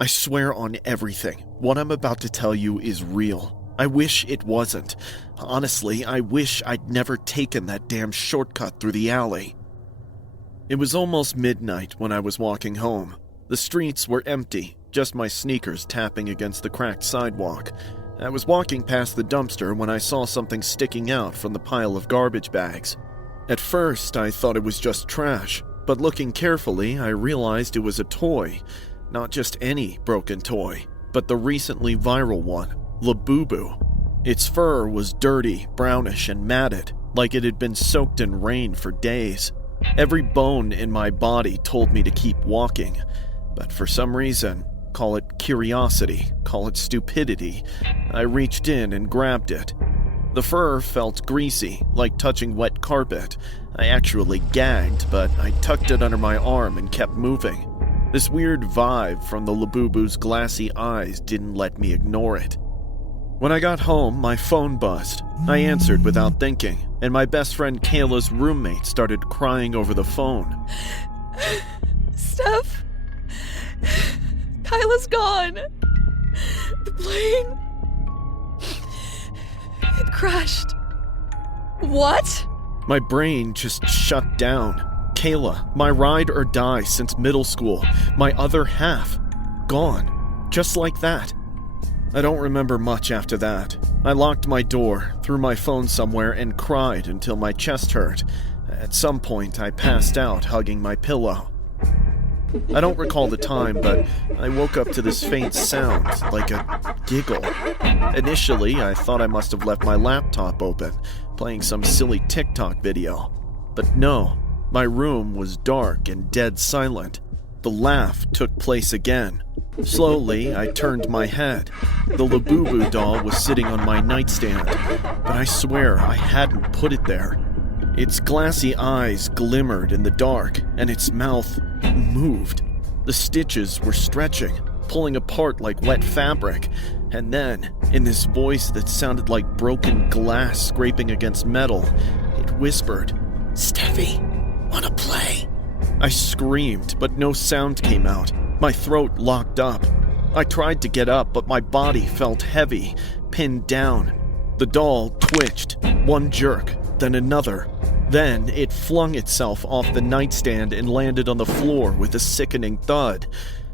I swear on everything, what I'm about to tell you is real. I wish it wasn't. Honestly, I wish I'd never taken that damn shortcut through the alley. It was almost midnight when I was walking home. The streets were empty, just my sneakers tapping against the cracked sidewalk. I was walking past the dumpster when I saw something sticking out from the pile of garbage bags. At first, I thought it was just trash, but looking carefully, I realized it was a toy. Not just any broken toy, but the recently viral one, Labubu. Its fur was dirty, brownish, and matted, like it had been soaked in rain for days. Every bone in my body told me to keep walking, but for some reason, call it curiosity, call it stupidity, I reached in and grabbed it. The fur felt greasy, like touching wet carpet. I actually gagged, but I tucked it under my arm and kept moving. This weird vibe from the Labubu's glassy eyes didn't let me ignore it. When I got home, my phone buzzed. I answered without thinking, and my best friend Kayla's roommate started crying over the phone. Steph, Kyla's gone. The plane, it crashed. What? My brain just shut down. Kayla, my ride or die since middle school, my other half, gone. Just like that. I don't remember much after that. I locked my door, threw my phone somewhere, and cried until my chest hurt. At some point, I passed out, hugging my pillow. I don't recall the time, but I woke up to this faint sound, like a giggle. Initially, I thought I must have left my laptop open, playing some silly TikTok video. But no, my room was dark and dead silent. The laugh took place again. Slowly, I turned my head. The Labubu doll was sitting on my nightstand, but I swear I hadn't put it there. Its glassy eyes glimmered in the dark, and its mouth moved. The stitches were stretching, pulling apart like wet fabric, and then, in this voice that sounded like broken glass scraping against metal, it whispered, "Steffi, wanna play?" I screamed, but no sound came out. My throat locked up. I tried to get up, but my body felt heavy, pinned down. The doll twitched, one jerk, then another. Then it flung itself off the nightstand and landed on the floor with a sickening thud.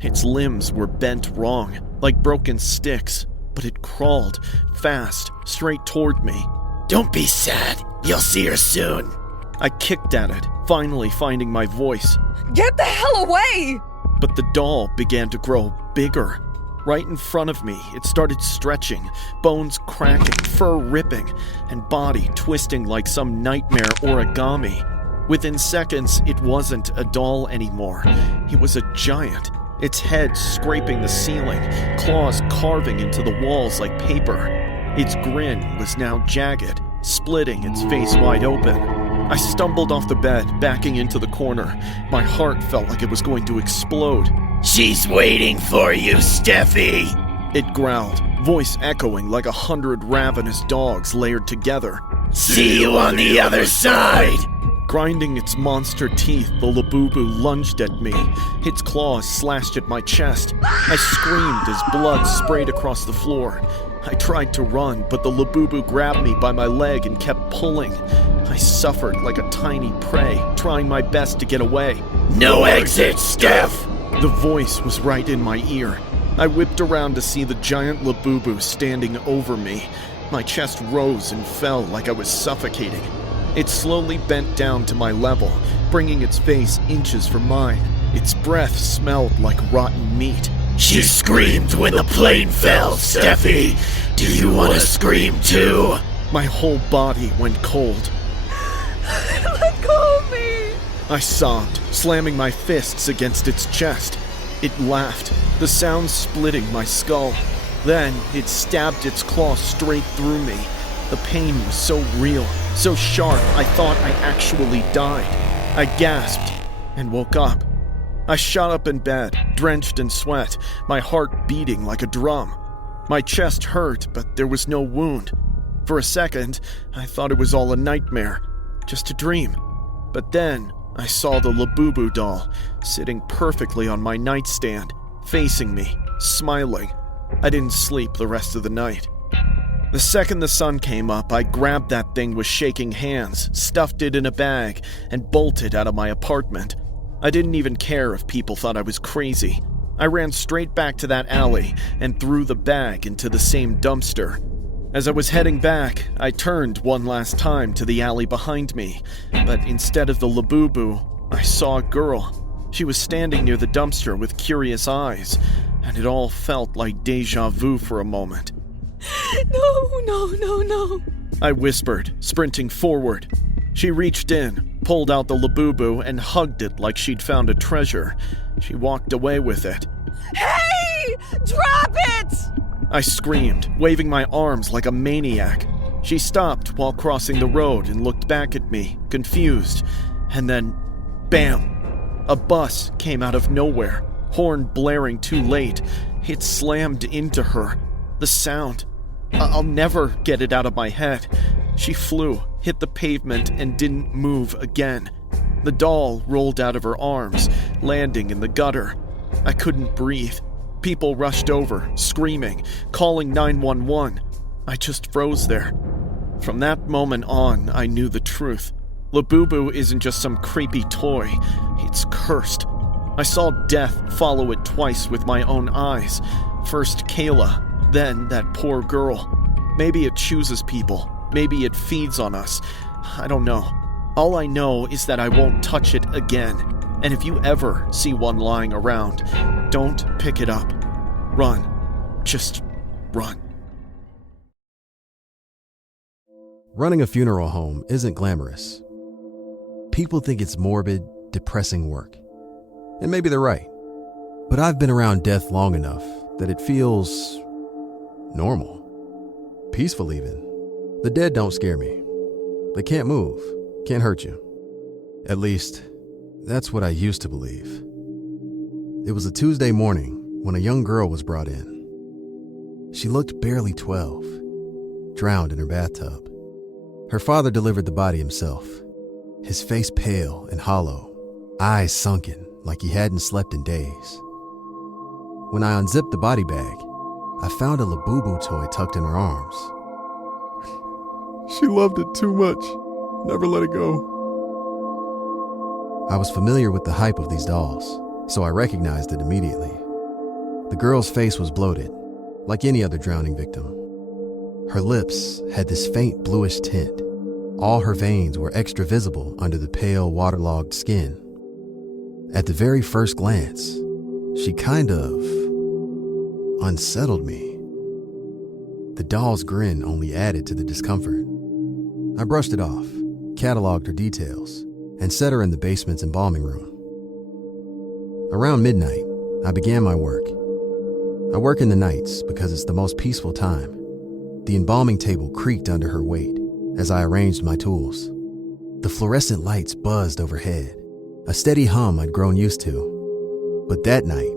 Its limbs were bent wrong, like broken sticks, but it crawled, fast, straight toward me. "Don't be sad. You'll see her soon." I kicked at it, finally finding my voice. Get the hell away! But the doll began to grow bigger. Right in front of me, it started stretching, bones cracking, fur ripping, and body twisting like some nightmare origami. Within seconds, it wasn't a doll anymore. It was a giant, its head scraping the ceiling, claws carving into the walls like paper. Its grin was now jagged, splitting its face wide open. I stumbled off the bed, backing into the corner. My heart felt like it was going to explode. "She's waiting for you, Steffi," it growled, voice echoing like 100 ravenous dogs layered together. "See you on the other side." Grinding its monster teeth, the Labubu lunged at me. Its claws slashed at my chest. I screamed as blood sprayed across the floor. I tried to run, but the Labubu grabbed me by my leg and kept pulling. I suffered like a tiny prey, trying my best to get away. "No exit, Steph!" The voice was right in my ear. I whipped around to see the giant Labubu standing over me. My chest rose and fell like I was suffocating. It slowly bent down to my level, bringing its face inches from mine. Its breath smelled like rotten meat. "She screamed when the plane fell, Steffi. Do you want to scream too?" My whole body went cold. Let go of me! I sobbed, slamming my fists against its chest. It laughed, the sound splitting my skull. Then it stabbed its claw straight through me. The pain was so real, so sharp, I thought I actually died. I gasped and woke up. I shot up in bed, drenched in sweat, my heart beating like a drum. My chest hurt, but there was no wound. For a second, I thought it was all a nightmare, just a dream. But then, I saw the Labubu doll, sitting perfectly on my nightstand, facing me, smiling. I didn't sleep the rest of the night. The second the sun came up, I grabbed that thing with shaking hands, stuffed it in a bag, and bolted out of my apartment. I didn't even care if people thought I was crazy. I ran straight back to that alley and threw the bag into the same dumpster. As I was heading back, I turned one last time to the alley behind me, but instead of the Labubu, I saw a girl. She was standing near the dumpster with curious eyes, and it all felt like deja vu for a moment. No. I whispered, sprinting forward. She reached in, pulled out the Labubu, and hugged it like she'd found a treasure. She walked away with it. Hey! Drop it! I screamed, waving my arms like a maniac. She stopped while crossing the road and looked back at me, confused. And then, bam! A bus came out of nowhere, horn blaring too late. It slammed into her. The sound. I'll never get it out of my head. She flew, hit the pavement, and didn't move again. The doll rolled out of her arms, landing in the gutter. I couldn't breathe. People rushed over, screaming, calling 911. I just froze there. From that moment on, I knew the truth. Labubu isn't just some creepy toy. It's cursed. I saw death follow it twice with my own eyes. First Kayla, then that poor girl. Maybe it chooses people. Maybe it feeds on us. I don't know. All I know is that I won't touch it again. And if you ever see one lying around, don't pick it up. Run. Just run. Running a funeral home isn't glamorous. People think it's morbid, depressing work. And maybe they're right. But I've been around death long enough that it feels normal. Peaceful even. The dead don't scare me. They can't move, can't hurt you. At least, that's what I used to believe. It was a Tuesday morning when a young girl was brought in. She looked barely 12, drowned in her bathtub. Her father delivered the body himself, his face pale and hollow, eyes sunken like he hadn't slept in days. When I unzipped the body bag, I found a Labubu toy tucked in her arms. She loved it too much. Never let it go. I was familiar with the hype of these dolls, so I recognized it immediately. The girl's face was bloated, like any other drowning victim. Her lips had this faint bluish tint. All her veins were extra visible under the pale, waterlogged skin. At the very first glance, she kind of unsettled me. The doll's grin only added to the discomfort. I brushed it off, cataloged her details, and set her in the basement's embalming room. Around midnight, I began my work. I work in the nights because it's the most peaceful time. The embalming table creaked under her weight as I arranged my tools. The fluorescent lights buzzed overhead, a steady hum I'd grown used to. But that night,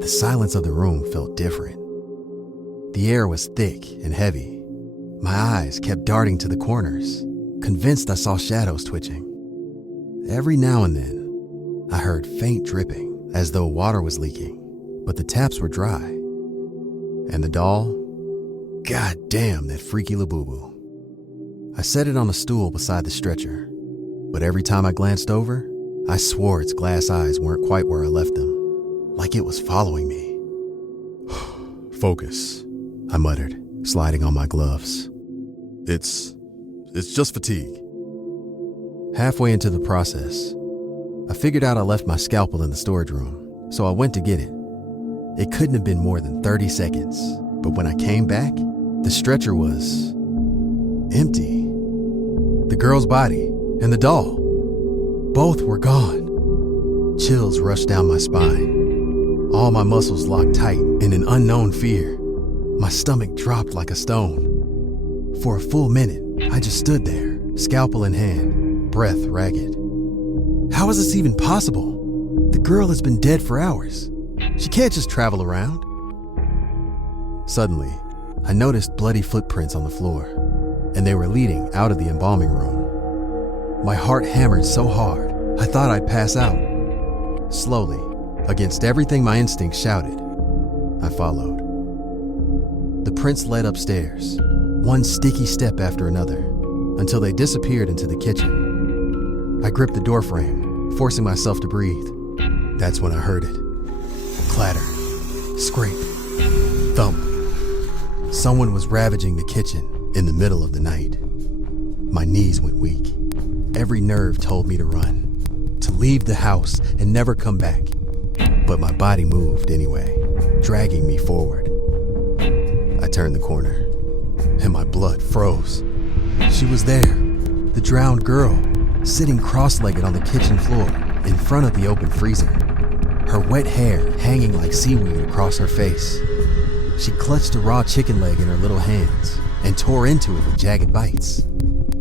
the silence of the room felt different. The air was thick and heavy. My eyes kept darting to the corners, convinced I saw shadows twitching. Every now and then, I heard faint dripping, as though water was leaking, but the taps were dry. And the doll? God damn that freaky Labubu. I set it on a stool beside the stretcher, but every time I glanced over, I swore its glass eyes weren't quite where I left them, like it was following me. Focus, I muttered, sliding on my gloves. It's just fatigue. Halfway into the process, I figured out I left my scalpel in the storage room, so I went to get it. It couldn't have been more than 30 seconds, but when I came back, the stretcher was empty. The girl's body and the doll, both were gone. Chills rushed down my spine. All my muscles locked tight in an unknown fear. My stomach dropped like a stone. For a full minute, I just stood there, scalpel in hand, breath ragged. How is this even possible? The girl has been dead for hours. She can't just travel around. Suddenly, I noticed bloody footprints on the floor, and they were leading out of the embalming room. My heart hammered so hard, I thought I'd pass out. Slowly, against everything my instincts shouted, I followed. The prints led upstairs, one sticky step after another, until they disappeared into the kitchen. I gripped the doorframe, forcing myself to breathe. That's when I heard it. Clatter, scrape, thump. Someone was ravaging the kitchen in the middle of the night. My knees went weak. Every nerve told me to run, to leave the house and never come back. But my body moved anyway, dragging me forward. I turned the corner, and my blood froze. She was there, the drowned girl, sitting cross-legged on the kitchen floor in front of the open freezer, her wet hair hanging like seaweed across her face. She clutched a raw chicken leg in her little hands and tore into it with jagged bites.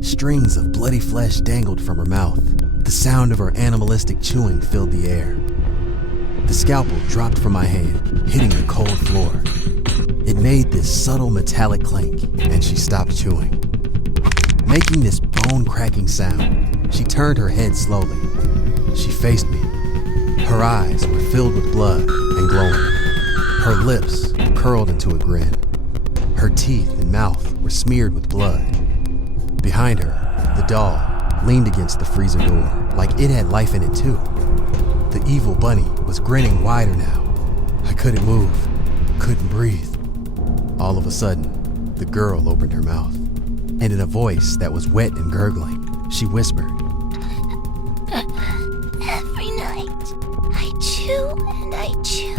Strings of bloody flesh dangled from her mouth. The sound of her animalistic chewing filled the air. The scalpel dropped from my hand, hitting the cold floor. It made this subtle metallic clank, and she stopped chewing. Making this bone-cracking sound, she turned her head slowly. She faced me. Her eyes were filled with blood and glowing. Her lips curled into a grin. Her teeth and mouth were smeared with blood. Behind her, the doll leaned against the freezer door like it had life in it too. The evil bunny was grinning wider now. I couldn't move, couldn't breathe. All of a sudden, the girl opened her mouth, and in a voice that was wet and gurgling, she whispered, "Every night, I chew and I chew,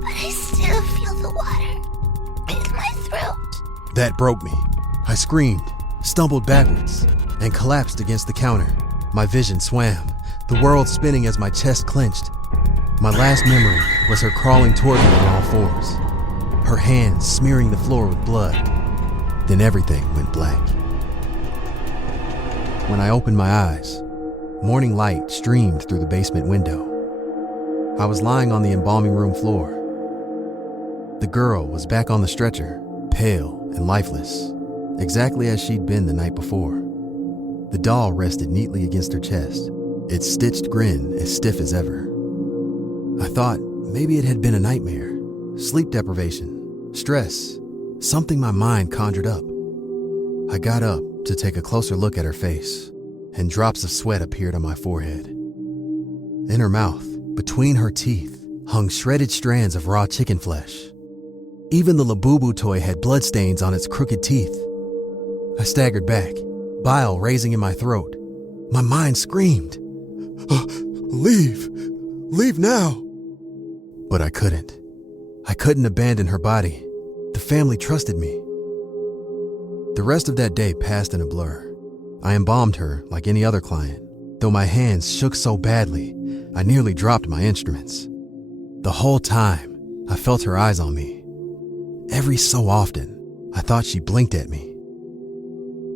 but I still feel the water in my throat." That broke me. I screamed, stumbled backwards, and collapsed against the counter. My vision swam, the world spinning as my chest clenched. My last memory was her crawling toward me on all fours, her hands smearing the floor with blood. Then everything went black. When I opened my eyes, morning light streamed through the basement window. I was lying on the embalming room floor. The girl was back on the stretcher, pale and lifeless, exactly as she'd been the night before. The doll rested neatly against her chest, its stitched grin as stiff as ever. I thought maybe it had been a nightmare, sleep deprivation, stress, something my mind conjured up. I got up to take a closer look at her face, and drops of sweat appeared on my forehead. In her mouth, between her teeth, hung shredded strands of raw chicken flesh. Even the Labubu toy had bloodstains on its crooked teeth. I staggered back, bile raising in my throat. My mind screamed, "Leave! Leave now!" But I couldn't. I couldn't abandon her body. The family trusted me. The rest of that day passed in a blur. I embalmed her like any other client, though my hands shook so badly, I nearly dropped my instruments. The whole time, I felt her eyes on me. Every so often, I thought she blinked at me.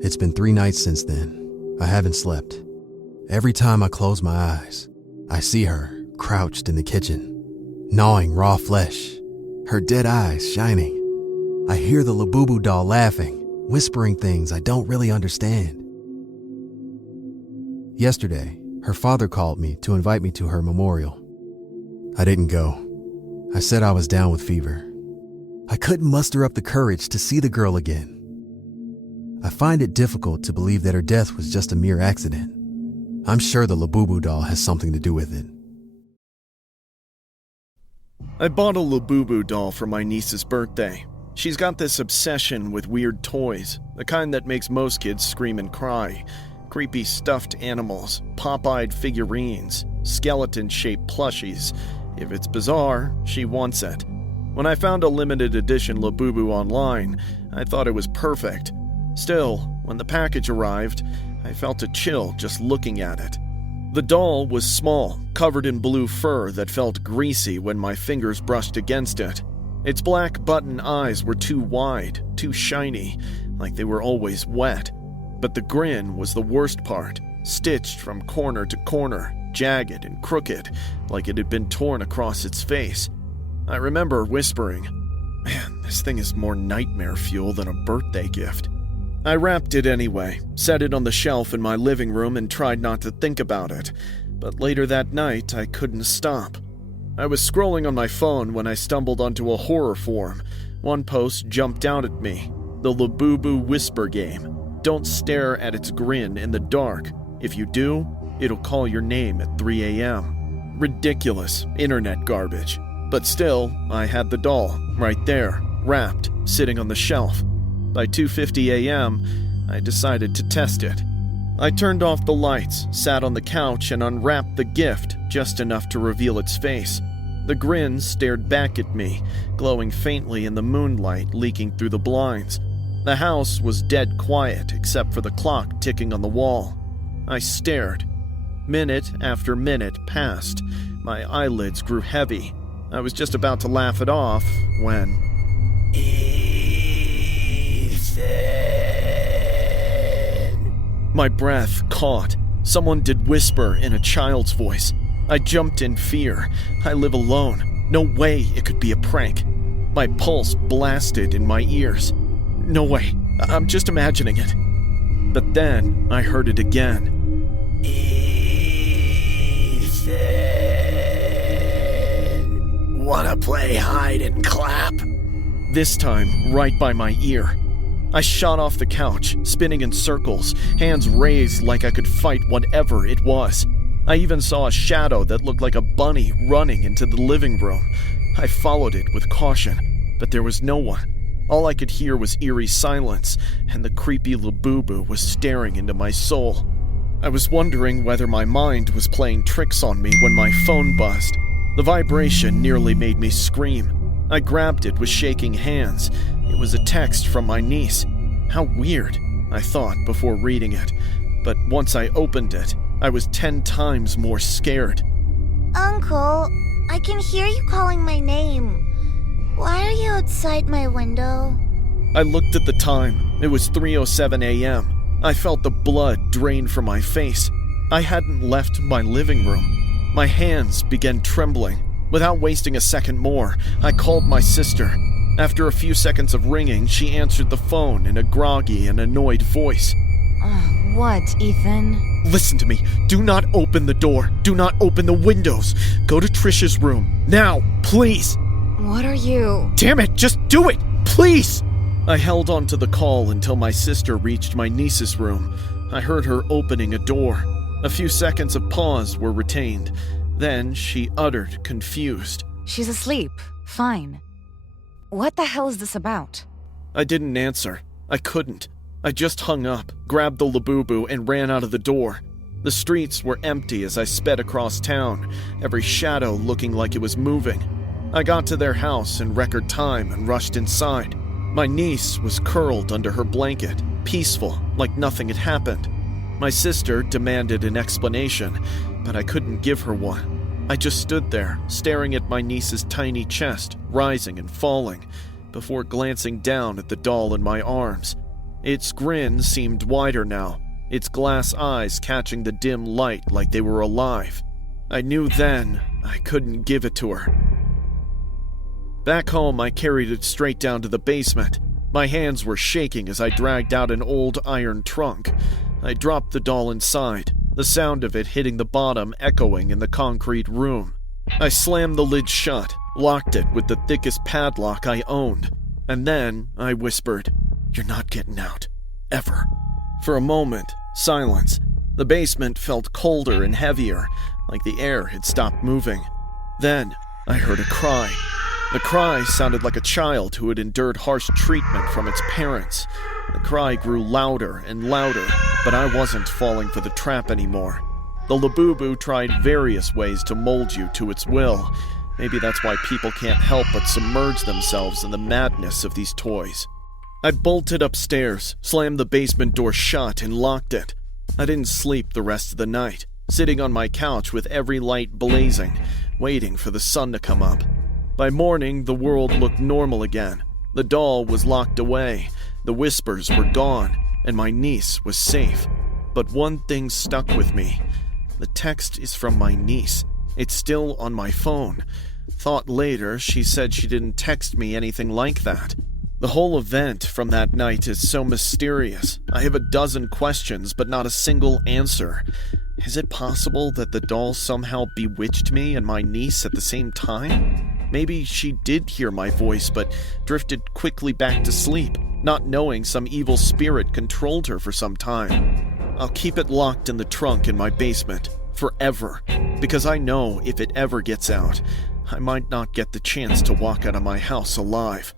It's been 3 nights since then. I haven't slept. Every time I close my eyes, I see her crouched in the kitchen, gnawing raw flesh, her dead eyes shining. I hear the Labubu doll laughing, whispering things I don't really understand. Yesterday, her father called me to invite me to her memorial. I didn't go. I said I was down with fever. I couldn't muster up the courage to see the girl again. I find it difficult to believe that her death was just a mere accident. I'm sure the Labubu doll has something to do with it. I bought a Labubu doll for my niece's birthday. She's got this obsession with weird toys, the kind that makes most kids scream and cry. Creepy stuffed animals, pop-eyed figurines, skeleton-shaped plushies. If it's bizarre, she wants it. When I found a limited edition Labubu online, I thought it was perfect. Still, when the package arrived, I felt a chill just looking at it. The doll was small, covered in blue fur that felt greasy when my fingers brushed against it. Its black button eyes were too wide, too shiny, like they were always wet. But the grin was the worst part, stitched from corner to corner, jagged and crooked, like it had been torn across its face. I remember whispering, "Man, this thing is more nightmare fuel than a birthday gift." I wrapped it anyway, set it on the shelf in my living room and tried not to think about it. But later that night, I couldn't stop. I was scrolling on my phone when I stumbled onto a horror forum. One post jumped out at me. The Labubu Whisper game. Don't stare at its grin in the dark. If you do, it'll call your name at 3 a.m. Ridiculous internet garbage. But still, I had the doll, right there, wrapped, sitting on the shelf. By 2:50 a.m., I decided to test it. I turned off the lights, sat on the couch, and unwrapped the gift just enough to reveal its face. The grin stared back at me, glowing faintly in the moonlight leaking through the blinds. The house was dead quiet except for the clock ticking on the wall. I stared. Minute after minute passed. My eyelids grew heavy. I was just about to laugh it off when... Ethan. My breath caught. Someone did whisper in a child's voice. I jumped in fear. I live alone. No way it could be a prank. My pulse blasted in my ears. No way. I'm just imagining it. But then I heard it again. Ethan. Wanna play hide and clap? This time, right by my ear. I shot off the couch, spinning in circles, hands raised like I could fight whatever it was. I even saw a shadow that looked like a bunny running into the living room. I followed it with caution, but there was no one. All I could hear was eerie silence, and the creepy Labubu was staring into my soul. I was wondering whether my mind was playing tricks on me when my phone buzzed. The vibration nearly made me scream. I grabbed it with shaking hands. It was a text from my niece. How weird, I thought before reading it. But once I opened it, I was 10 times more scared. Uncle, I can hear you calling my name. Why are you outside my window? I looked at the time. It was 3:07 a.m. I felt the blood drain from my face. I hadn't left my living room. My hands began trembling. Without wasting a second more, I called my sister. After a few seconds of ringing, she answered the phone in a groggy and annoyed voice. What, Ethan? Listen to me. Do not open the door. Do not open the windows. Go to Trish's room. Now, please. What are you? Damn it, just do it. Please. I held on to the call until my sister reached my niece's room. I heard her opening a door. A few seconds of pause were retained. Then she uttered, confused. She's asleep. Fine. What the hell is this about? I didn't answer. I couldn't. I just hung up, grabbed the Labubu, and ran out of the door. The streets were empty as I sped across town, every shadow looking like it was moving. I got to their house in record time and rushed inside. My niece was curled under her blanket, peaceful, like nothing had happened. My sister demanded an explanation, but I couldn't give her one. I just stood there, staring at my niece's tiny chest, rising and falling, before glancing down at the doll in my arms. Its grin seemed wider now, its glass eyes catching the dim light like they were alive. I knew then I couldn't give it to her. Back home, I carried it straight down to the basement. My hands were shaking as I dragged out an old iron trunk. I dropped the doll inside, the sound of it hitting the bottom echoing in the concrete room. I slammed the lid shut, locked it with the thickest padlock I owned, and then I whispered, "You're not getting out. Ever." For a moment, silence. The basement felt colder and heavier, like the air had stopped moving. Then I heard a cry. The cry sounded like a child who had endured harsh treatment from its parents. The cry grew louder and louder, but I wasn't falling for the trap anymore. The Labubu tried various ways to mold you to its will. Maybe that's why people can't help but submerge themselves in the madness of these toys. I bolted upstairs, slammed the basement door shut, and locked it. I didn't sleep the rest of the night, sitting on my couch with every light blazing, waiting for the sun to come up. By morning, the world looked normal again. The doll was locked away, the whispers were gone, and my niece was safe. But one thing stuck with me. The text is from my niece. It's still on my phone. Thought later, she said she didn't text me anything like that. The whole event from that night is so mysterious. I have a dozen questions, but not a single answer. Is it possible that the doll somehow bewitched me and my niece at the same time? Maybe she did hear my voice but drifted quickly back to sleep, not knowing some evil spirit controlled her for some time. I'll keep it locked in the trunk in my basement, forever, because I know if it ever gets out, I might not get the chance to walk out of my house alive.